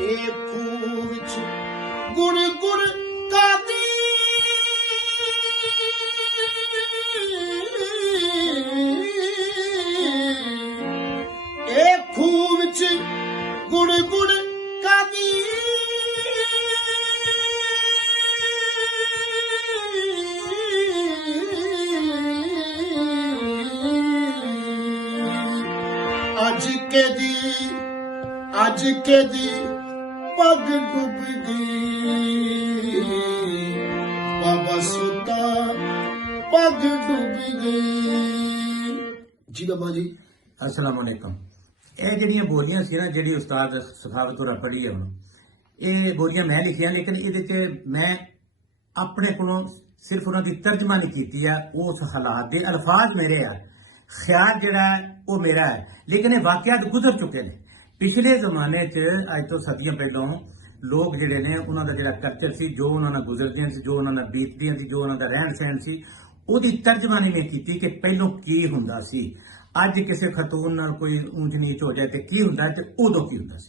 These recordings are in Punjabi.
ਇਹ ਖੂਹ ਵਿੱਚ ਗੁੜ ਗੁੜ ਕਾਦੀ ਇਹ ਖੂਹ ਵਿੱਚ ਗੁੜ ਗੁੜ ਕਾਦੀ ਅੱਜ ਕੇ ਦੀ ਪੱਗ ਡੁੱਬ ਗਈ ਬਾਬਾ ਸੁੱਤਾ ਪੱਗ ਡੁੱਬ ਗਈ ਜੀ ਬਾਬਾ ਜੀ। अस्सलाम वालेकुम। ये ਜਿਹੜੀਆਂ ਬੋਲੀਆਂ ਸੀ ਨਾ ਜਿਹੜੀ ਉਸਤਾਦ ਸਖਾਵਤ ਹੋਰਾਂ ਪੜ੍ਹੀ ਹੈ ਹੁਣ ਇਹ ਬੋਲੀਆਂ ਮੈਂ ਲਿਖੀਆਂ ਲੇਕਿਨ ਇਹਦੇ 'ਚ ਮੈਂ ਆਪਣੇ ਕੋਲੋਂ ਸਿਰਫ ਉਹਨਾਂ ਦੀ ਤਰਜਮਾਨੀ ਕੀਤੀ ਹੈ ਉਸ ਹਾਲਾਤ ਦੇ ਅਲਫਾਜ਼ ਮੇਰੇ ਆ ਖਿਆਲ ਜਿਹੜਾ ਉਹ ਮੇਰਾ ਹੈ ਲੇਕਿਨ ਇਹ ਵਾਕਿਆਤ ਗੁਜ਼ਰ ਚੁੱਕੇ ਨੇ ਪਿਛਲੇ ਜ਼ਮਾਨੇ 'ਚ ਅੱਜ ਤੋਂ ਸਦੀਆਂ ਪਹਿਲਾਂ ਲੋਕ ਜਿਹੜੇ ਨੇ ਉਹਨਾਂ ਦਾ ਜਿਹੜਾ ਕਲਚਰ ਸੀ ਜੋ ਉਹਨਾਂ ਨਾਲ ਗੁਜ਼ਰਦੀਆਂ ਸੀ ਜੋ ਉਹਨਾਂ ਨਾਲ ਬੀਤਦੀਆਂ ਸੀ ਜੋ ਉਹਨਾਂ ਦਾ ਰਹਿਣ ਸਹਿਣ ਸੀ ਉਹਦੀ ਤਰਜਮਾਨੀ ਮੈਂ ਕੀਤੀ ਕਿ ਪਹਿਲਾਂ ਕੀ ਹੁੰਦਾ ਸੀ ਅੱਜ ਕਿਸੇ ਖਤੂਨ ਨਾਲ ਕੋਈ ਉਂਚ ਨੀਚ ਹੋ ਜਾਏ ਤੇ ਕੀ ਹੁੰਦਾ ਤੇ ਉਦੋਂ ਕੀ ਹੁੰਦਾ ਸੀ।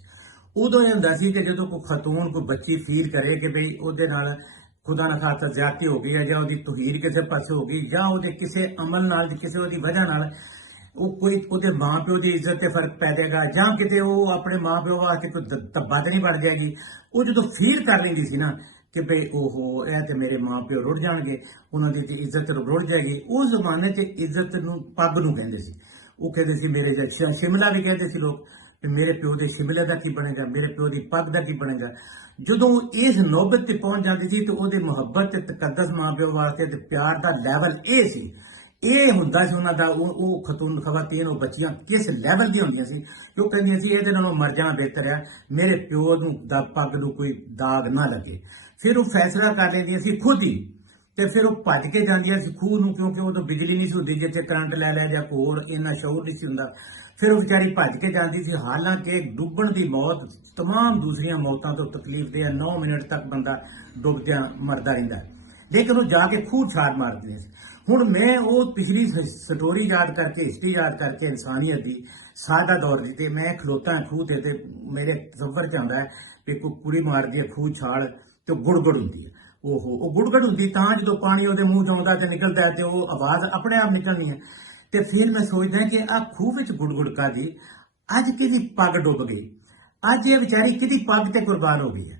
ਉਦੋਂ ਇਹ ਹੁੰਦਾ ਸੀ ਕਿ ਜਦੋਂ ਕੋਈ ਖਤੂਨ ਕੋਈ ਬੱਚੀ ਫੀਲ ਕਰੇ ਕਿ ਬਈ ਉਹਦੇ ਨਾਲ खुदा न खास्ता ज्यादती हो गई है या ਉਹਦੀ ਤੌਹੀਰ ਕਿਸੇ ਪਾਸੇ ਹੋ ਗਈ ਜਾਂ ਉਹਦੇ ਕਿਸੇ ਅਮਲ ਨਾਲ ਕਿਸੇ ਉਹਦੀ ਵਜ੍ਹਾ ਨਾਲ ਉਹ ਕੋਈ ਉਹਦੇ ਮਾਂ ਪਿਓ ਦੀ ਇੱਜ਼ਤ ਤੇ ਫਰਕ ਪੈ ਜਾਏਗਾ ਜਾਂ ਕਿਤੇ ਉਹ ਆਪਣੇ ਮਾਂ ਪਿਓ ਵਾਸਤੇ ਕੋਈ ਧੱਬਾ ਤੇ ਨਹੀਂ ਬਣ ਜਾਏਗੀ। ਉਹ ਜਦੋਂ ਫੀਲ ਕਰ ਲੈਂਦੀ ਸੀ ਨਾ ਕਿ ਬਈ ਓਹੋ ਇਹ ਤੇ ਮੇਰੇ ਮਾਂ ਪਿਓ ਰੁੜ ਜਾਣਗੇ ਉਹਨਾਂ ਦੀ ਇੱਜ਼ਤ ਰੁੜ ਜਾਏਗੀ। ਉਸ ਜ਼ਮਾਨੇ 'ਚ ਇੱਜ਼ਤ ਨੂੰ ਪੱਗ ਨੂੰ ਕਹਿੰਦੇ ਸੀ। ਉਹ ਕਹਿੰਦੇ ਸੀ ਮੇਰੇ ਸ਼ਿਮਲਾ ਵੀ ਕਹਿੰਦੇ ਸੀ ਲੋਕ ਕਿ ਮੇਰੇ ਪਿਓ ਦੇ ਸ਼ਿਮਲੇ ਦਾ ਕੀ ਬਣੇਗਾ ਮੇਰੇ ਪਿਓ ਦੀ ਪੱਗ ਦਾ ਕੀ ਬਣੇਗਾ। ਜਦੋਂ ਇਸ ਨੌਬਤ ਤੇ ਪਹੁੰਚ ਜਾਂਦੀ ਸੀ ਤੇ ਉਹਦੇ ਮੁਹੱਬਤ ਤੇ ਤਕੱਦਸ ਮਾਂ ਪਿਓ ਵਾਸਤੇ ਤੇ ਪਿਆਰ ਦਾ ਲੈਵਲ ਇਹ ਸੀ ਇਹ ਹੁੰਦਾ ਸੀ ਉਹਨਾਂ ਦਾ ਉਹ ਖਤੂਨ ਖਵਾਤੀਨ ਉਹ ਬੱਚੀਆਂ ਕਿਸ ਲੈਵਲ ਦੀਆਂ ਹੁੰਦੀਆਂ ਸੀ ਕਿ ਉਹ ਕਹਿੰਦੀਆਂ ਸੀ ਇਹਦੇ ਨਾਲੋਂ ਮਰ ਜਾਣਾ ਬਿਹਤਰ ਹੈ ਮੇਰੇ ਪਿਓ ਨੂੰ ਦਾ ਪੱਗ ਨੂੰ ਕੋਈ ਦਾਗ ਨਾ ਲੱਗੇ। ਫਿਰ ਉਹ ਫੈਸਲਾ ਕਰ ਲੈਂਦੀਆਂ ਸੀ ਖੁਦ ਹੀ ਤੇ ਫਿਰ ਉਹ ਭੱਜ ਕੇ ਜਾਂਦੀਆਂ ਸੀ ਖੂਹ ਨੂੰ ਕਿਉਂਕਿ ਉਦੋਂ ਬਿਜਲੀ ਨਹੀਂ ਸੀ ਹੁੰਦੀ ਜਿੱਥੇ ਕਰੰਟ ਲੈ ਲਿਆ ਜਾਂ ਹੋਰ ਇੰਨਾ ਸ਼ੌਰ ਨਹੀਂ ਸੀ ਹੁੰਦਾ। ਫਿਰ ਉਹ ਵਿਚਾਰੀ ਭੱਜ ਕੇ ਜਾਂਦੀ ਸੀ ਹਾਲਾਂਕਿ ਡੁੱਬਣ ਦੀ ਮੌਤ तमाम दूसरिया मौतों तो तकलीफ दे 9 मिनट तक बंदा डुबद्या मरदा रहिंदा लेकिन वो जाके खूह छाड़ मारते हुण मैं वो पिछली स्टोरी याद करके हिस्ट्री याद करके इंसानियत की सादा दौर की ते मैं खलोता खूह ते मेरे तसव्वुर च आंदा है कि कोई कुड़ी मारदी है खूह छाड़ तो गुड़गुड़ हुंदी है ओहो वो गुड़गुड़ हुंदी तां जदों पानी ਉਹਦੇ ਮੂੰਹ 'ਚੋਂ ਆਉਂਦਾ ਤੇ ਨਿਕਲਦਾ ਤੇ ਉਹ ਆਵਾਜ਼ ਆਪਣੇ ਆਪ ਨਿਕਲਣੀ ਹੈ ਤੇ ਫਿਰ ਮੈਂ ਸੋਚਦਾ ਕਿ ਆ ਖੂਹ ਵਿੱਚ ਗੁੜਗੁੜ ਕਾਦੀ ਅੱਜ ਕਿਹਦੀ ਪੱਗ ਡੁੱਬ ਗਈ ਅੱਜ ਇਹ ਵਿਚਾਰੀ ਕਿਹਦੀ ਪੱਗ ਤੇ ਕੁਰਬਾਨ ਹੋ ਗਈ ਹੈ।